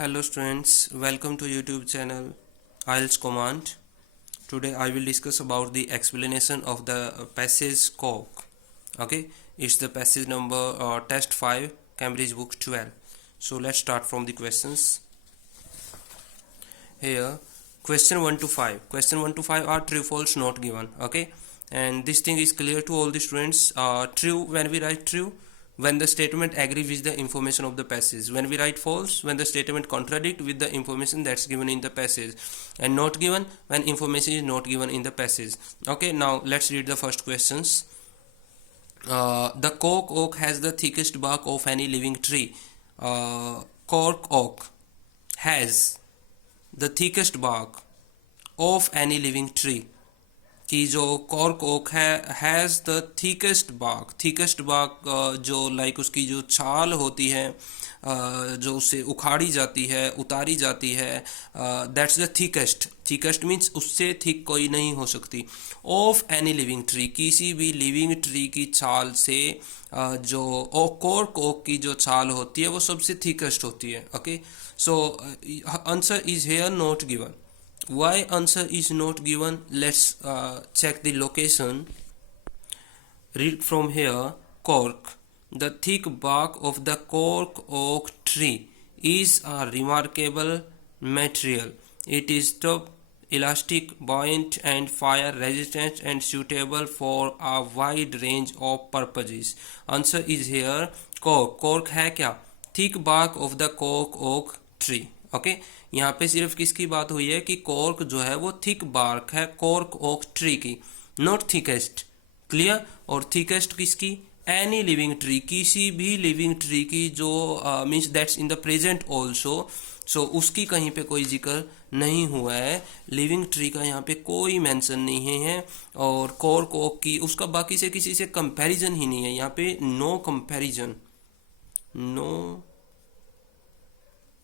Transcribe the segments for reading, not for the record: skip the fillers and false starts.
Hello students, welcome to YouTube channel IELTS Command. Today I will discuss about the explanation of the passage cork. Okay, it's the passage number test 5 Cambridge book 12. So let's start from the questions. Here question 1 to 5. Question 1 to 5 are true false not given. Okay, and this thing is clear to all the students. True, when we write true, when the statement agree with the information of the passage. When we write false, when the statement contradict with the information that's given in the passage. And not given, when information is not given in the passage. Okay, now let's read the first questions. The cork oak has the thickest bark of any living tree. Cork oak has the thickest bark of any living tree. कि जो cork okay है has the thickest bark जो like उसकी जो छाल होती है जो उससे उखाड़ी जाती है उतारी जाती है दैट्स द थिकेस्ट मीन्स उससे थिक कोई नहीं हो सकती ऑफ एनी लिविंग ट्री किसी भी लिविंग ट्री की छाल से जो कॉर्क ओक की जो छाल होती है वो सबसे थिकेस्ट होती है okay so answer is here not given. Why answer is not given? Let's check the location. Read from here. Cork. The thick bark of the cork oak tree is a remarkable material. It is tough, elastic, buoyant and fire resistant and suitable for a wide range of purposes. Answer is here cork. Cork है क्या? Thick bark of the cork oak tree. Okay यहाँ पे सिर्फ किसकी बात हुई है कि कॉर्क जो है वो थिक बार्क है कॉर्क ओक ट्री की नॉट थिकेस्ट क्लियर. और थिकेस्ट किसकी? एनी लिविंग ट्री किसी भी लिविंग ट्री की जो means that's in the present also. So उसकी कहीं पे कोई जिक्र नहीं हुआ है. लिविंग ट्री का यहाँ पे कोई मेंशन नहीं है. और कॉर्क ओक की उसका बाकी से किसी से कंपैरिजन ही नहीं है. यहाँ पे no comparison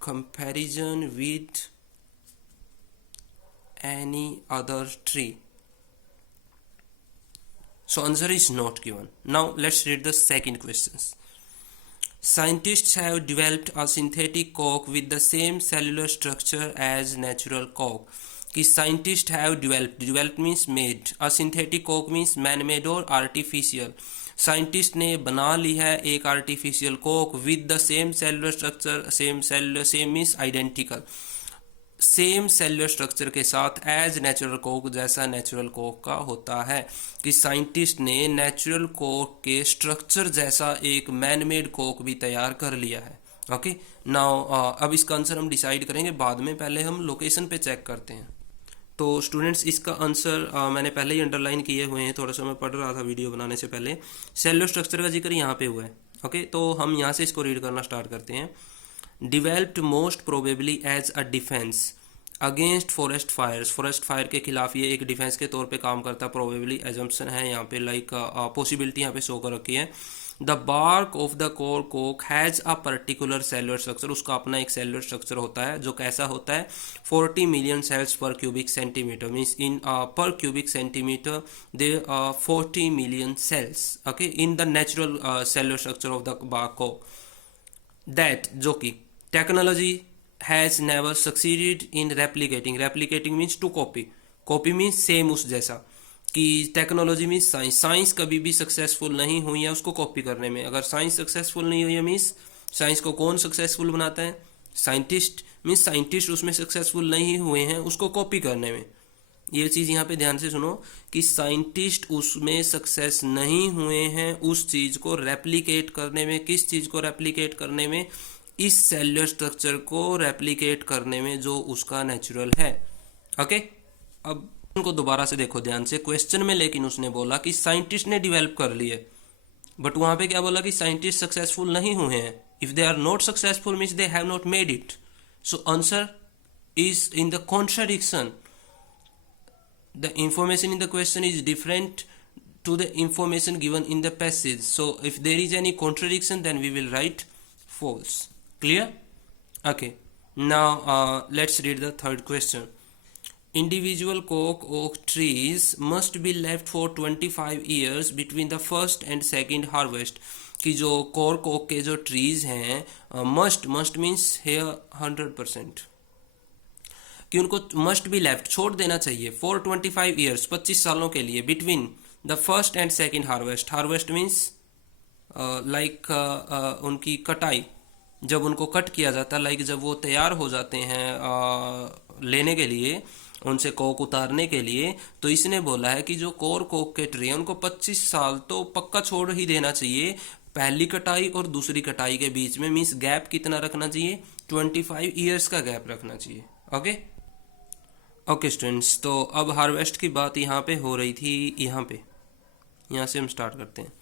comparison with any other tree. So answer is not given. Now let's read the second questions. Scientists have developed a synthetic cork with the same cellular structure as natural cork. कि scientists have developed means made, a synthetic cork means man made or artificial. Scientist ने बना ली है एक artificial Coke with the same cellular structure. Same means identical same cellular structure के साथ as natural Coke जैसा natural Coke का होता है. कि साइंटिस्ट ने नेचुरल कोक के स्ट्रक्चर जैसा एक मैन मेड कोक भी तैयार कर लिया है. ओके नाउ अब इसका आंसर हम डिसाइड करेंगे बाद में. पहले हम लोकेशन पे चेक करते हैं. तो स्टूडेंट्स इसका आंसर मैंने पहले ही अंडरलाइन किए हुए हैं. थोड़ा सा मैं पढ़ रहा था वीडियो बनाने से पहले. सेलुलर स्ट्रक्चर का जिक्र यहाँ पे हुआ है. ओके तो हम यहाँ से इसको रीड करना स्टार्ट करते हैं. Developed most probably as a defence against forest fires. Forest fire के खिलाफ ये एक डिफेंस के तौर पे काम करता. प्रोबेबली एजम्पशन है यहाँ पे लाइक पॉसिबिलिटी यहाँ पे शो कर रखी है. The bark of the cork oak has a particular cellular structure. उसका अपना एक सेलुलर स्ट्रक्चर होता है जो कैसा होता है 40 million cells per cubic centimetre means in per cubic centimetre the 40 million cells okay in the natural cellular structure of the bark oak. That जो कि technology has never succeeded in replicating means to copy means same उस जैसा. कि technology means science कभी भी successful नहीं हुई है उसको कॉपी करने में. अगर साइंस सक्सेसफुल नहीं हुई है मीन्स साइंस को कौन सक्सेसफुल बनाता है? साइंटिस्ट. मीन्स साइंटिस्ट उसमें सक्सेसफुल नहीं हुए हैं उसको कॉपी करने में. ये चीज़ यहाँ पे ध्यान से सुनो कि साइंटिस्ट उसमें सक्सेस नहीं हुए हैं उस चीज़ को रेप्लिकेट करने में. किस चीज़ को रेप्लिकेट करने में? इस सेलुलर स्ट्रक्चर को रेप्लिकेट करने में जो उसका नेचुरल है. ओके अब को दोबारा से देखो ध्यान से क्वेश्चन में. लेकिन उसने बोला कि साइंटिस्ट ने डेवलप कर लिए बट वहां पे क्या बोला कि साइंटिस्ट सक्सेसफुल नहीं हुए हैं. If they are not successful means they have not made it. So answer is in the contradiction. The information in the question is different to the information given in the passage. So if there is any contradiction then we will write false. Clear? Okay, now let's read the third question. Individual cork oak trees must be left for 25 years between the first and second harvest. कि जो core Coke के जो trees हैं, must means hair 100%, कि उनको must be left, छोड़ देना चाहिए, फॉर 25 ईयर्स, 25 सालों के लिए, between the first and second harvest. Harvest means like उनकी कटाई, जब उनको कट किया जाता है, लाइक जब वो तैयार हो जाते हैं लेने के लिए, उनसे कोक उतारने के लिए, तो इसने बोला है कि जो कोर कोक के ट्री हैं उनको 25 साल तो पक्का छोड़ ही देना चाहिए पहली कटाई और दूसरी कटाई के बीच में। मीन्स गैप कितना रखना चाहिए, 25 ईयर्स का गैप रखना चाहिए। ओके ओके स्टूडेंट्स, तो अब हार्वेस्ट की बात यहाँ पे हो रही थी, यहाँ से हम स्टार्ट करते हैं।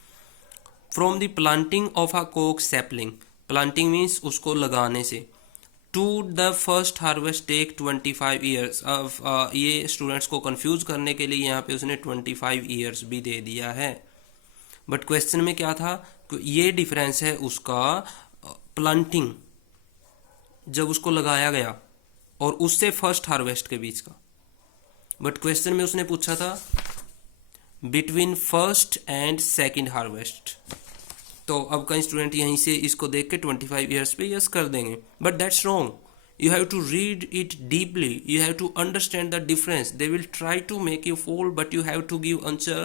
From the planting of a कोक सैपलिंग, प्लांटिंग मीन्स उसको लगाने से, to the first harvest take 25 years. अब ये स्टूडेंट्स को कंफ्यूज करने के लिए यहाँ पे उसने 25 ईयर्स भी दे दिया है, बट क्वेश्चन में क्या था, ये डिफरेंस है उसका प्लांटिंग जब उसको लगाया गया और उससे फर्स्ट हार्वेस्ट के बीच का। बट क्वेश्चन में उसने पूछा था between first and second harvest. तो अब कई स्टूडेंट यहीं से इसको देख के 25 ईयर्स पे यस कर देंगे, but that's wrong. You have to read it deeply. You have to understand the difference. They will try to make you fall, but you have to give answer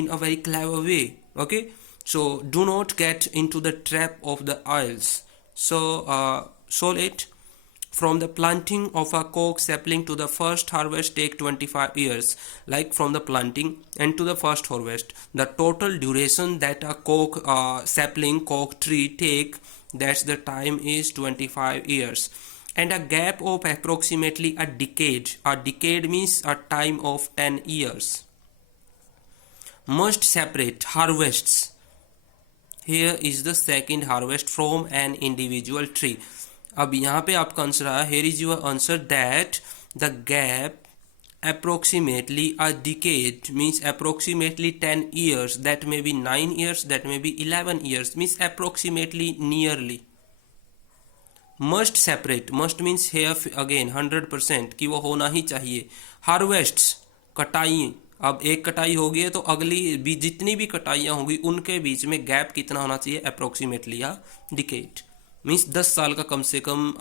in a very clever way. Okay, so do not get into the trap of the aisles. So solve it. From the planting of a coke sapling to the first harvest take 25 years. Like from the planting and to the first harvest, the total duration that a coke sapling coke tree take, that's the time is 25 years, and a gap of approximately a decade. A decade means a time of 10 years. Must separate harvests. Here is the second harvest from an individual tree. अब यहाँ पे आपका answer आया, here is your answer, that the gap approximately a decade means approximately 10 years, that may be 9 years, that may be 11 years, means approximately, nearly. Must separate, must means here again 100% कि वो होना ही चाहिए। Harvests, कटाई, अब एक कटाई हो गई है तो अगली भी जितनी भी कटाइयाँ होंगी उनके बीच में गैप कितना होना चाहिए, अप्रोक्सीमेटली या डिकेड, मीन्स 10 साल का कम से कम,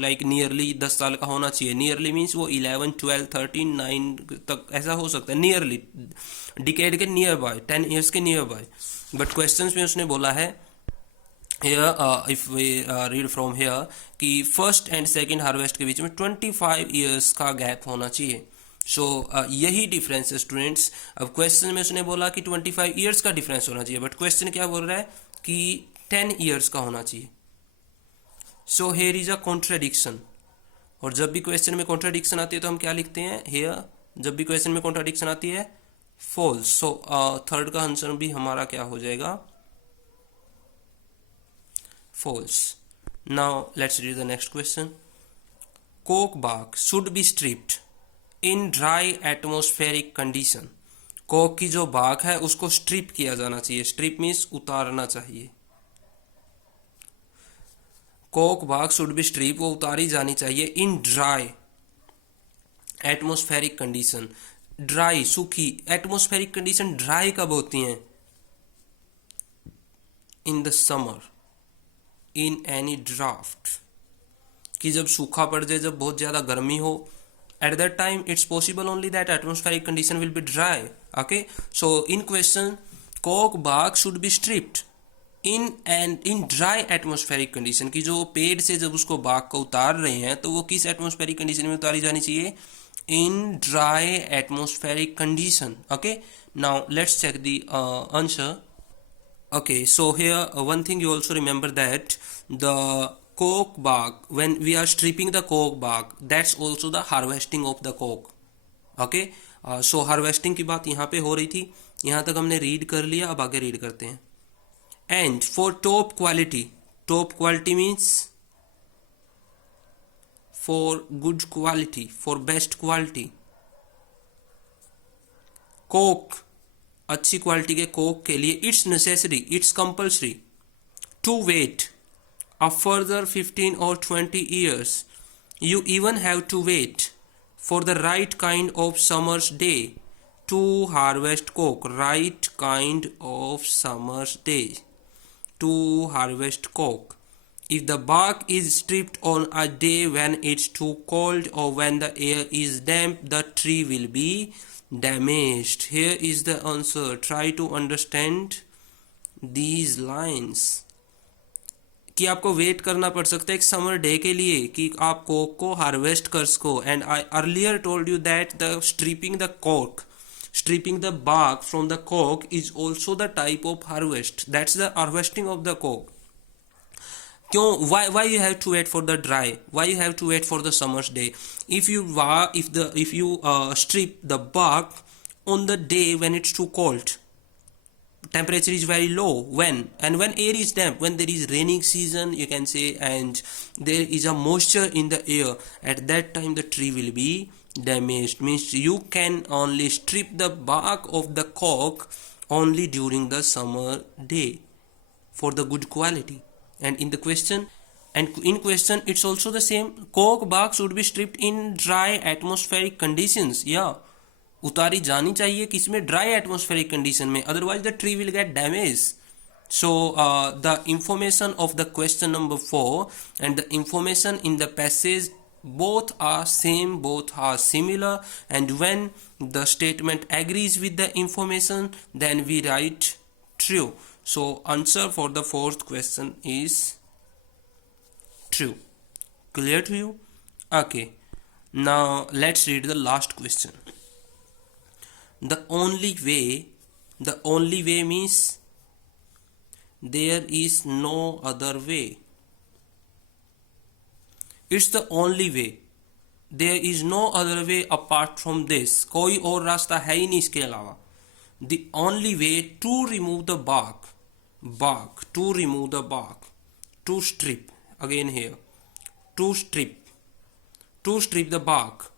लाइक नियरली 10 साल का होना चाहिए। नियरली मीन्स वो 11, 12, 13, 9 तक ऐसा हो सकता है, नियरली, डिकेड के नियर बाय, 10 ईयर्स के नियर बाय। बट क्वेश्चंस में उसने बोला है here if we read from here कि फर्स्ट एंड सेकेंड हार्वेस्ट के बीच में 25 ईयर्स का गैप होना चाहिए। सो यही डिफरेंस है स्टूडेंट्स। अब क्वेश्चन में उसने बोला कि 25 ईयर्स का डिफरेंस होना चाहिए, बट क्वेश्चन क्या बोल रहा है कि 10 ईयर्स का होना चाहिए। So here is a contradiction, और जब भी क्वेश्चन में कॉन्ट्राडिक्शन आती है तो हम क्या लिखते हैं, हेयर, जब भी क्वेश्चन में कॉन्ट्राडिक्शन आती है फॉल्स। सो थर्ड का आंसर भी हमारा क्या हो जाएगा, false. Now let's read the next question. कोक bark should be stripped in dry atmospheric condition. कोक की जो बाग है उसको स्ट्रिप किया जाना चाहिए, स्ट्रिप मीन्स उतारना चाहिए। Coke bark should B strip, वो उतारी जानी चाहिए, इन ड्राई एटमोस्फेरिक कंडीशन। ड्राई सूखी, एटमोस्फेरिक कंडीशन ड्राई कब होती हैं, in the summer, in any draft, कि जब सूखा पड़ जाए, जब बहुत ज्यादा गर्मी हो, at that time it's possible only that atmospheric condition will be dry. Okay, so in question coke bark should be stripped in dry atmospheric condition, कि जो पेड़ से जब उसको बाग को उतार रहे हैं तो वो किस एटमोस्फेरिक कंडीशन में उतारी जानी चाहिए, in dry atmospheric condition. Okay, now let's check the answer. Okay, so here one thing you also remember that the coke bark, when we are stripping the coke bark, that's also the harvesting of the coke. Okay, so harvesting की बात यहाँ पे हो रही थी, यहाँ तक हमने रीड कर लिया, अब आगे रीड करते हैं। And for top quality means for good quality, for best quality. coke, अच्छी क्वालिटी के कोक के लिए it's necessary, it's compulsory to wait a further 15 or 20 years. You even have to wait for the right kind of summer's day to harvest coke. Right kind of summer's day. To harvest coke. If the bark is stripped on a day when it's too cold or when the air is damp, the tree will be damaged. Here is the answer. Try to understand these lines. कि आपको wait करना पड़ सकता है एक summer day के लिए कि आप कोक को हार्वेस्ट कर सको. And I earlier told you that the stripping the कोक, stripping the bark from the coke is also the type of harvest. That's the harvesting of the coke. क्यों? Why you have to wait for the dry? Why you have to wait for the summer's day? If you strip the bark on the day when it's too cold, temperature is very low, when air is damp, when there is raining season, you can say, and there is a moisture in the air, at that time the tree will be damaged. Means you can only strip the bark of the coke only during the summer day for the good quality. And in question it's also the same. Coke bark should be stripped in dry atmospheric conditions. Yeah, उतारी जानी चाहिए किसमें? Dry atmospheric condition में, otherwise the tree will get damage. So the information of the question number 4 and the information in the passage both are same, both are similar, and when the statement agrees with the information, then we write true. So answer for the fourth question is true. Clear to you? Okay, now let's read the last question. The only way means there is no other way. It's the only way. There is no other way apart from this. कोई और रास्ता है ही नहीं इसके अलावा. The only way to remove the bark, to remove the bark, to strip, again here, to strip the bark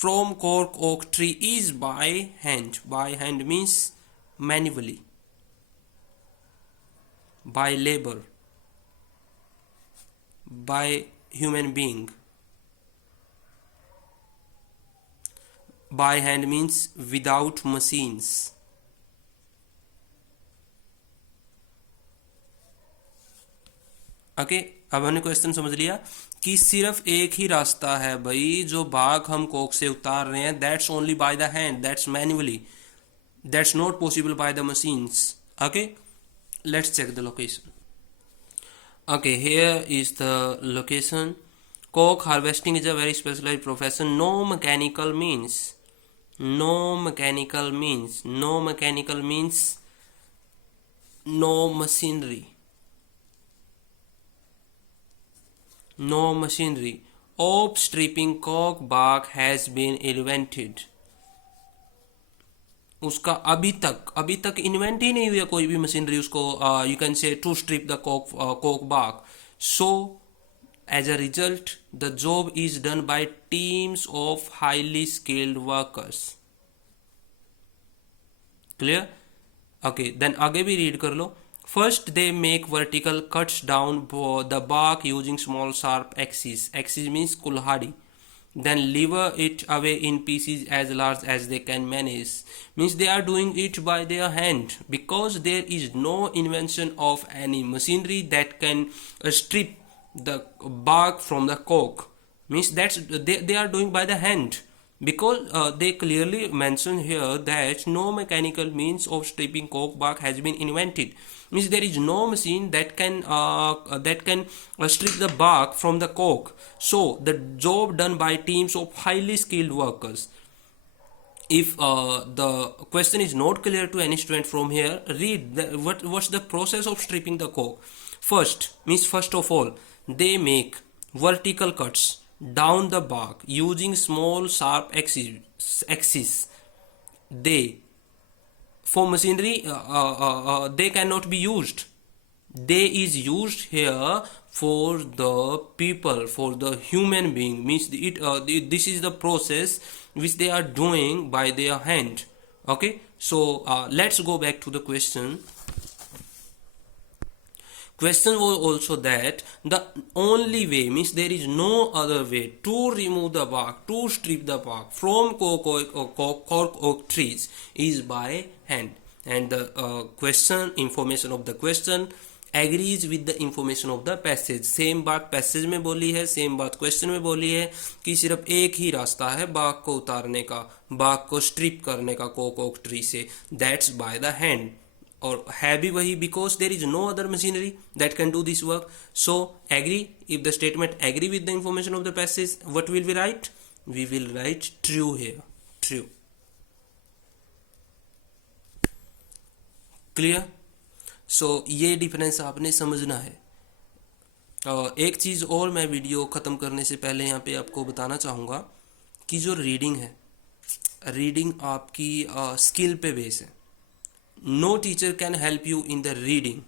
from cork oak tree is by hand. By hand means manually, by labor, by human being. By hand means without machines. Okay, अब हमने question समझ लिया कि सिर्फ एक ही रास्ता है भाई जो बाग हम कोक से उतार रहे हैं. That's only by the hand, that's manually, that's not possible by the machines. Okay, let's check the location. Okay, here is the location. Coke harvesting is a very specialized profession. No mechanical means no machinery. Of stripping coke bark has been invented. उसका अभी तक invent ही नहीं हुआ कोई भी machinery उसको you can say to strip the coke bark. So as a result, the job is done by teams of highly skilled workers. Clear? Okay, then आगे भी read कर लो. First, they make vertical cuts down the bark using small sharp axes. Axes means kulhadi. Then lever it away in pieces as large as they can manage. Means they are doing it by their hand because there is no invention of any machinery that can strip the bark from the coke. Means that's they are doing by the hand because they clearly mention here that no mechanical means of stripping coke bark has been invented. Means there is no machine that can strip the bark from the coke. So the job done by teams of highly skilled workers. If the question is not clear to any student from here, read what's the process of stripping the coke. First of all, they make vertical cuts down the bark using small sharp axes. For machinery they cannot be used. They is used here for the people, for the human being. Means this is the process which they are doing by their hand. Okay, so let's go back to the question. Question was also that the only way, means there is no other way to remove the bark, to strip the bark from cork oak trees is by hand. And the information of the question agrees with the information of the passage. Same बात passage में बोली है, same बात question में बोली है कि सिर्फ एक ही रास्ता है बाग को उतारने का, बाग को स्ट्रिप करने का कोक ओक ट्री से, दैट्स बाय द हैंड. और है भी वही, because there is no other machinery that can do this work. So agree, if the statement agree with the information of the passage, what will we write? We will write true here, true. Clear? So ये difference आपने समझना है. एक चीज़ और मैं video ख़त्म करने से पहले यहाँ पे आपको बताना चाहूँगा कि जो रीडिंग है, रीडिंग आपकी स्किल पे बेस है. No teacher can help you in the reading.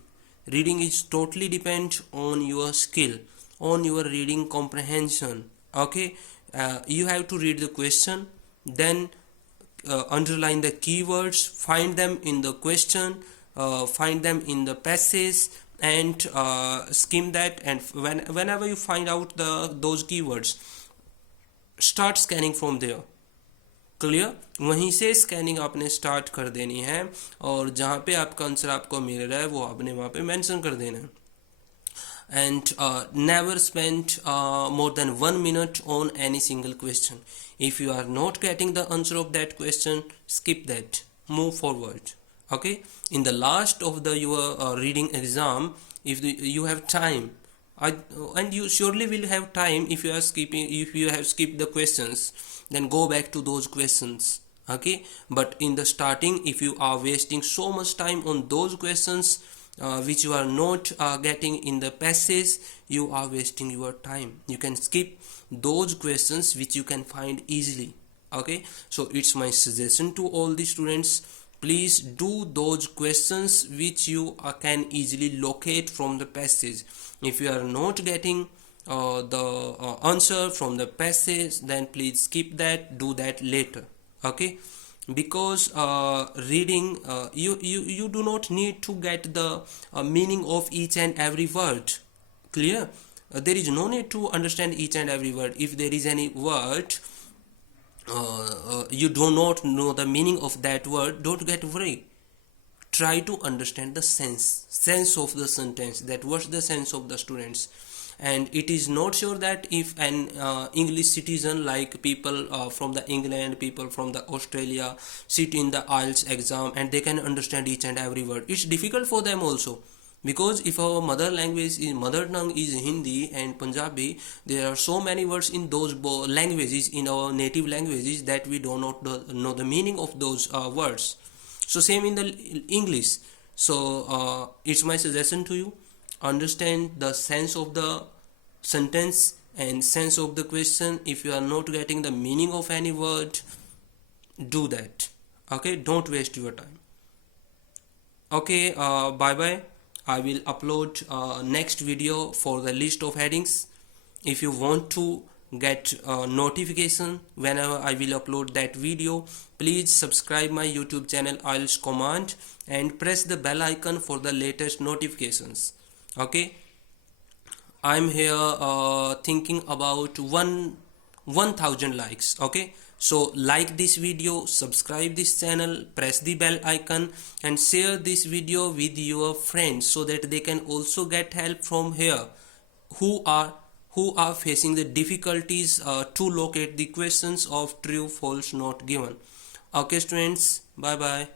Reading is totally depend on your skill, on your reading comprehension. Okay, you have to read the question, then underline the keywords, find them in the question, find them in the passage, and skim that. And whenever you find out those keywords, start scanning from there. Clear? वहीं से scanning आपने start कर देनी है और जहाँ पे आपका आंसर आपको मिल रहा है वो आपने वहाँ पे मेंशन कर देना है. And never spend more than 1 minute on any single question. If you are not getting the answer of that question, skip that, move forward. Okay, in the last of your reading exam, if you have time, and you surely will have time, if you have skipped the questions, then go back to those questions. Okay, but in the starting, if you are wasting so much time on those questions which you are not getting in the passage, you are wasting your time. You can skip those questions which you can find easily. Okay, so it's my suggestion to all the students, please do those questions which you can easily locate from the passage. If you are not getting the answer from the passage, then please skip that, do that later. Okay, because reading, you do not need to get the meaning of each and every word. Clear? There is no need to understand each and every word. If there is any word you do not know the meaning of that word, don't get worried. Try to understand the sense of the sentence, that what's the sense of the students. And it is not sure that if an English citizen, like people from the England, people from the Australia, sit in the IELTS exam and they can understand each and every word. It's difficult for them also, because if our mother tongue is Hindi and Punjabi, there are so many words in those languages, in our native languages, that we do not know the meaning of those words. So same in the English. So it's my suggestion to you, understand the sense of the sentence and sense of the question. If you are not getting the meaning of any word, do that. Okay, don't waste your time. Okay, bye bye. I will upload next video for the list of headings. If you want to get notification whenever I will upload that video, please subscribe my YouTube channel IELTS Command and press the bell icon for the latest notifications. Okay, I'm here thinking about 1000 likes. Okay, so like this video, subscribe this channel, press the bell icon and share this video with your friends, so that they can also get help from here, who are facing the difficulties to locate the questions of true false not given. Okay students, bye bye.